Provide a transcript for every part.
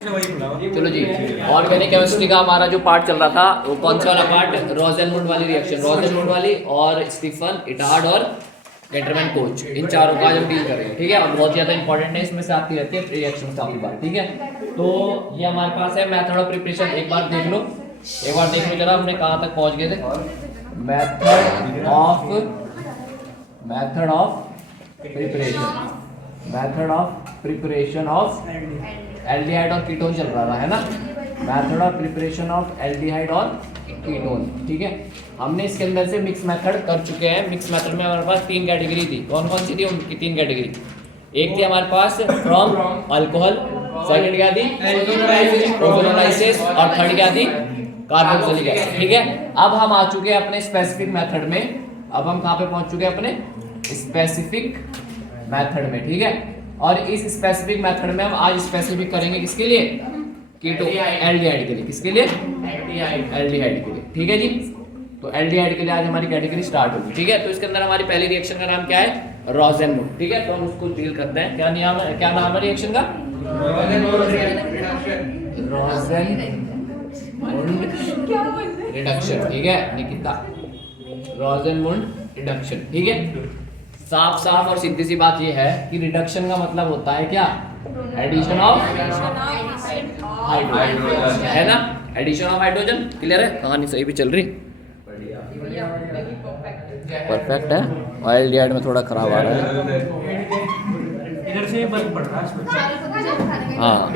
चलो जी, organic chemistry का हमारा जो पार्ट चल रहा था वो कौन सा वाला पार्ट? रोजेनमुंड वाली रिएक्शन, रोजेनमुंड वाली और स्टीफन इटार्ड और गेटरमैन कोच, इन चारों का हम डील करेंगे। ठीक है, और बहुत ज्यादा इंपॉर्टेंट है, इसमें से आती रहती है रिएक्शन काफी बार। ठीक है, तो ये हमारे पास है मेथड ऑफ प्रिपरेशन। एक बार देख लो जरा हमने कहाँ तक पहुंच गए थे। Method of preparation of aldehyde और कीटोन चल रहा है ना। Method of preparation of aldehyde और कीटोन। ठीक है, हमने इसके अंदर से मिक्स मेथड कर चुके हैं। मिक्स मेथड में हमारे पास तीन कैटेगरी थी। कौन कौन सी थी उनकी तीन कैटेगरी? एक थी हमारे पास फ्रॉम अल्कोहल, सेकंड क्या थी ओजोनोलाइसिस, और थर्ड क्या थी कार्बोक्सिलिक एसिड। ठीक है, अब हम आ चुके हैं अपने स्पेसिफिक मेथड में। अब हम कहाँ पे पहुंच चुके हैं? अपने स्पेसिफिक मेथड में। ठीक है, और इस स्पेसिफिक मेथड में हम आज स्पेसिफिक करेंगे किसके लिए? कीटो एल्डिहाइड के लिए। किसके लिए? एल्डिहाइड के लिए। ठीक है जी, तो एल्डिहाइड के लिए आज हमारी कैटेगरी स्टार्ट होगी। ठीक है, तो इसके अंदर हमारी पहली रिएक्शन का नाम क्या है? रोजेनमुंड। ठीक है, तो हम उसको डील करते हैं। क्या नाम है रिएक्शन का? रोजेनमुंड रिडक्शन। ठीक है निकिता, रोजेनमुंड रिडक्शन। ठीक है, साफ और सीधी सी बात ये है कि रिडक्शन का मतलब होता है क्या? एडिशन ऑफ हाइड्रोजन, है ना। Addition of hydrogen. क्लियर है? कहानी सही भी चल रही, परफेक्ट है। ऑयल डिहाइड में थोड़ा खराब आ रहा है। इधर से बल्ब पड़ रहा है। हाँ,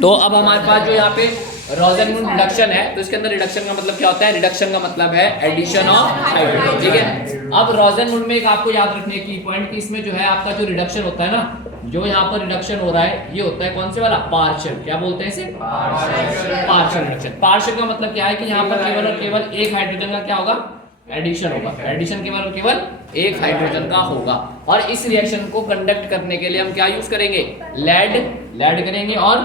तो अब हमारे पास जो यहाँ पे रोजेनमुंड रिडक्शन है, तो इसके अंदर रिडक्शन का मतलब क्या होता है? रिडक्शन का मतलब है एडिशन ऑफ हाइड्रोजन। ठीक है, अब रोजेनमुंड में एक आपको याद रखने की पॉइंट कि इसमें जो है आपका जो रिडक्शन होता है ना, जो यहाँ पर रिडक्शन हो रहा है ये होता है कौन से वाला? पार्शियल। क्या बोलते हैं इसे? Partial reduction. पार्शियल का मतलब क्या है कि यहाँ पर केवल और केवल एक हाइड्रोजन का क्या होगा? एडिशन होगा। एडिशन केवल और केवल एक हाइड्रोजन का होगा। और इस रिएक्शन को कंडक्ट करने के लिए हम क्या यूज करेंगे? लेड करेंगे और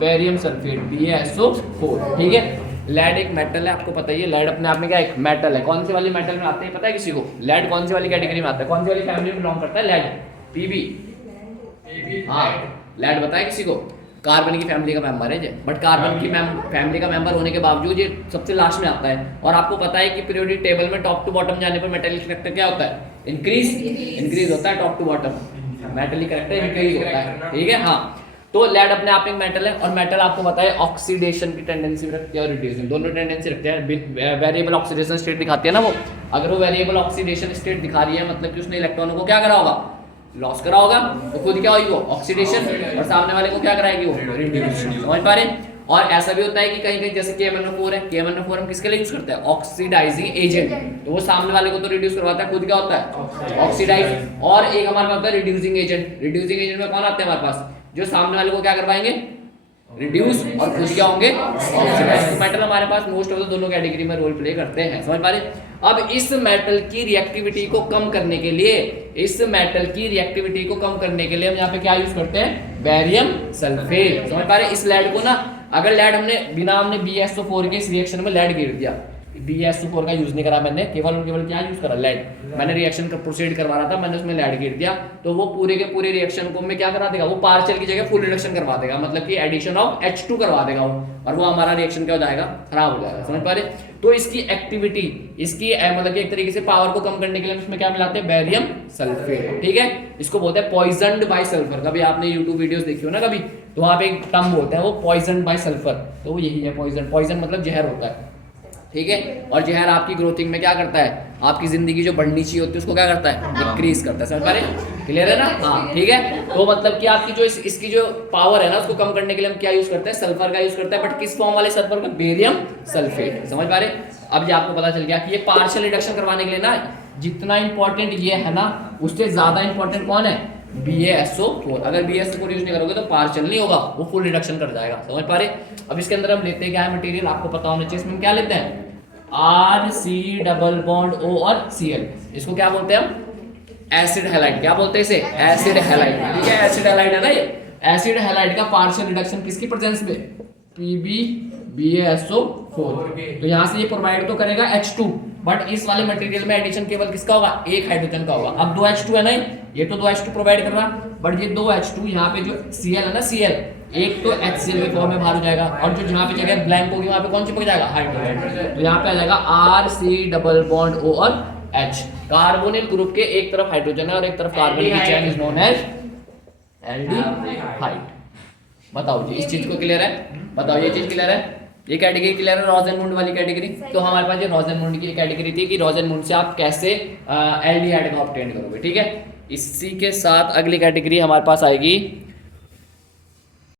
बेरियम सल्फेट BaSO4। ठीक है, लेड एक मेटल है, आपको पता ही है। लेड अपने आप में क्या एक मेटल है। कौन सी वाली मेटल में आते हैं पता है किसी को? लेड कौन सी वाली कैटेगरी में आता है? कौन सी वाली फैमिली में बिलोंग करता है? Lead, Pb। हाँ, लेड बताया किसी को? कार्बन की फैमिली का मेंबर है, बट कार्बन की फैमिली का मेंबर होने के बावजूद ये सबसे लास्ट में आता है। और आपको पता है कि पीरियोडिक टेबल में टॉप टू बॉटम जाने पर मेटालिक कैरेक्टर क्या होता है? इंक्रीज होता है। Top to bottom metallic character increase होता है। ठीक है, हाँ, तो लेड अपने आप में मेटल है, और मेटल आपको पता है ऑक्सीडेशन की टेंडेंसी रखती है और रिड्यूसिंग, दोनों टेंडेंसी रखते हैं। वेरिएबल ऑक्सीडेशन स्टेट दिखाती है ना वो। अगर वो वेरिएबल ऑक्सीडेशन स्टेट दिखा रही है मतलब कि उसने इलेक्ट्रॉनों को क्या करा होगा? लॉस करा होगा। तो खुद क्या होगी वो? ऑक्सीडेशन, और सामने वाले को क्या कराएगी वो? रिड्यूसिंग। समझ पा रहे? और ऐसा भी होता है कि कहीं जैसे KMnO4 है, KMnO4 हम किसके लिए यूज करते हैं? Oxidising agent. तो वो सामने वाले को तो रिड्यूस करवाता है, खुद क्या होता है? ऑक्सीडाइज। और एक हमारे पास होता है रिड्यूसिंग एजेंट। रिड्यूसिंग एजेंट में कौन आते हैं हमारे पास? जो सामने वाले को क्या करवाएंगे? रिड्यूस, और खुद क्या होंगे? ऑक्सीडाइज। मेटल हमारे पास मोस्ट ऑफ द दोनों कैटेगरी में रोल प्ले करते हैं। समझ पा रहे? अब इस मेटल की रिएक्टिविटी को कम करने के लिए हम यहाँ पे क्या यूज करते हैं? Barium sulphate. समझ पा रहे? इस लेड को ना, अगर लेड हमने BaSO4 के इस रिएक्शन में लेड गिर दिया, BaSO4 का यूज नहीं करा मैंने, केवल और केवल क्या यूज करा? लेड। मैंने रिएक्शन का प्रोसीड करवा रहा था, मैंने उसमें लेड गिर दिया, तो वो पूरे के पूरे रिएक्शन को में क्या करा देगा? वो पार्शियल की जगह फुल रिडक्शन करवा देगा, मतलब कि एडिशन ऑफ H2 करवा देगा वो, और वो हमारा रिएक्शन क्या हो जाएगा? खराब हो जाएगा। समझ पा रहे? तो इसकी एक्टिविटी, इसकी मतलब कि एक तरीके से पावर को कम करने के लिए इसमें क्या मिलाते हैं? Barium sulphate. ठीक है, इसको बोलते हैं पॉइजन्ड बाय सल्फर। कभी आपने यूट्यूब वीडियोस देखी हो ना कभी, तो वहां पे एक टर्म बोलते हैं वो पॉइजन्ड बाय सल्फर, तो वो यही है पॉइजन। पॉइजन मतलब जहर होता है। ठीक है, और जहर आपकी ग्रोथिंग में क्या करता है? आपकी जिंदगी जो बढ़नी चाहिए होती है उसको क्या करता है? डिक्रीज करता है। समझ पा रहे? क्लियर है ना? हाँ, ठीक है, तो मतलब कि आपकी जो इसकी जो पावर है ना उसको कम करने के लिए हम क्या यूज करते हैं? सल्फर का यूज करते हैं, बट किस फॉर्म वाले सल्फर का? Barium sulphate. समझ पा रहे? अब ये आपको पता चल गया कि ये पार्शियल रिडक्शन करवाने के लिए ना, जितना इंपॉर्टेंट ये है ना, उससे ज्यादा इंपॉर्टेंट कौन है? BaSO4। अगर BaSO4 यूज नहीं करोगे तो पार्शियल नहीं होगा, वो फुल रिडक्शन कर जाएगा। समझ पा रहे? अब इसके अंदर हम लेते हैं क्या है मटेरियल, आपको पता होना चाहिए। इसमें हम क्या लेते हैं? RC डबल बॉन्ड O और Cl। इसको क्या बोलते हैं हम? Acid halide. क्या बोलते हैं इसे? Acid halide. ठीक है, एसिड हैलाइड है ना ये। एसिड हैलाइड का पार्शियल रिडक्शन किसकी प्रेजेंस में? PbBaSO4। तो यहाँ से ये प्रोवाइड तो करेगा H2, बट इस वाले मटेरियल में एडिशन केवल किसका होगा, एक हाइड्रोजन का होगा। अब 2H2 है ना, ये तो 2H2 प्रोवाइड कर रहा, बट ये 2H2 यहाँ पे जो Cl है ना, Cl एक तो HCl के फॉर्म में बाहर हो जाएगा, और जो यहाँ पे जगह ब्लैंक होगी वहाँ पे कौन सी पक जाएगा, हाइड्रोजन। तो यहाँ पे आ जाएगा RC डबल बॉन्ड O और H। कार्बोनिल ग्रुप के एक तरफ हाइड्रोजन है और एक तरफ कार्बन की chain is known as aldehyde. बताओ जी, इस चीज को क्लियर है, बताओ ये चीज क्लियर है, ये कैटेगरी क्लियर है, रोजेनमुंड वाली कैटेगरी। तो हमारे पास ये रोजेनमुंड की कैटेगरी थी कि रोजेनमुंड से आप कैसे एल्डिहाइड का ऑब्टेन करोगे, ठीक है। इसी के साथ अगली कैटेगरी हमारे पास आएगी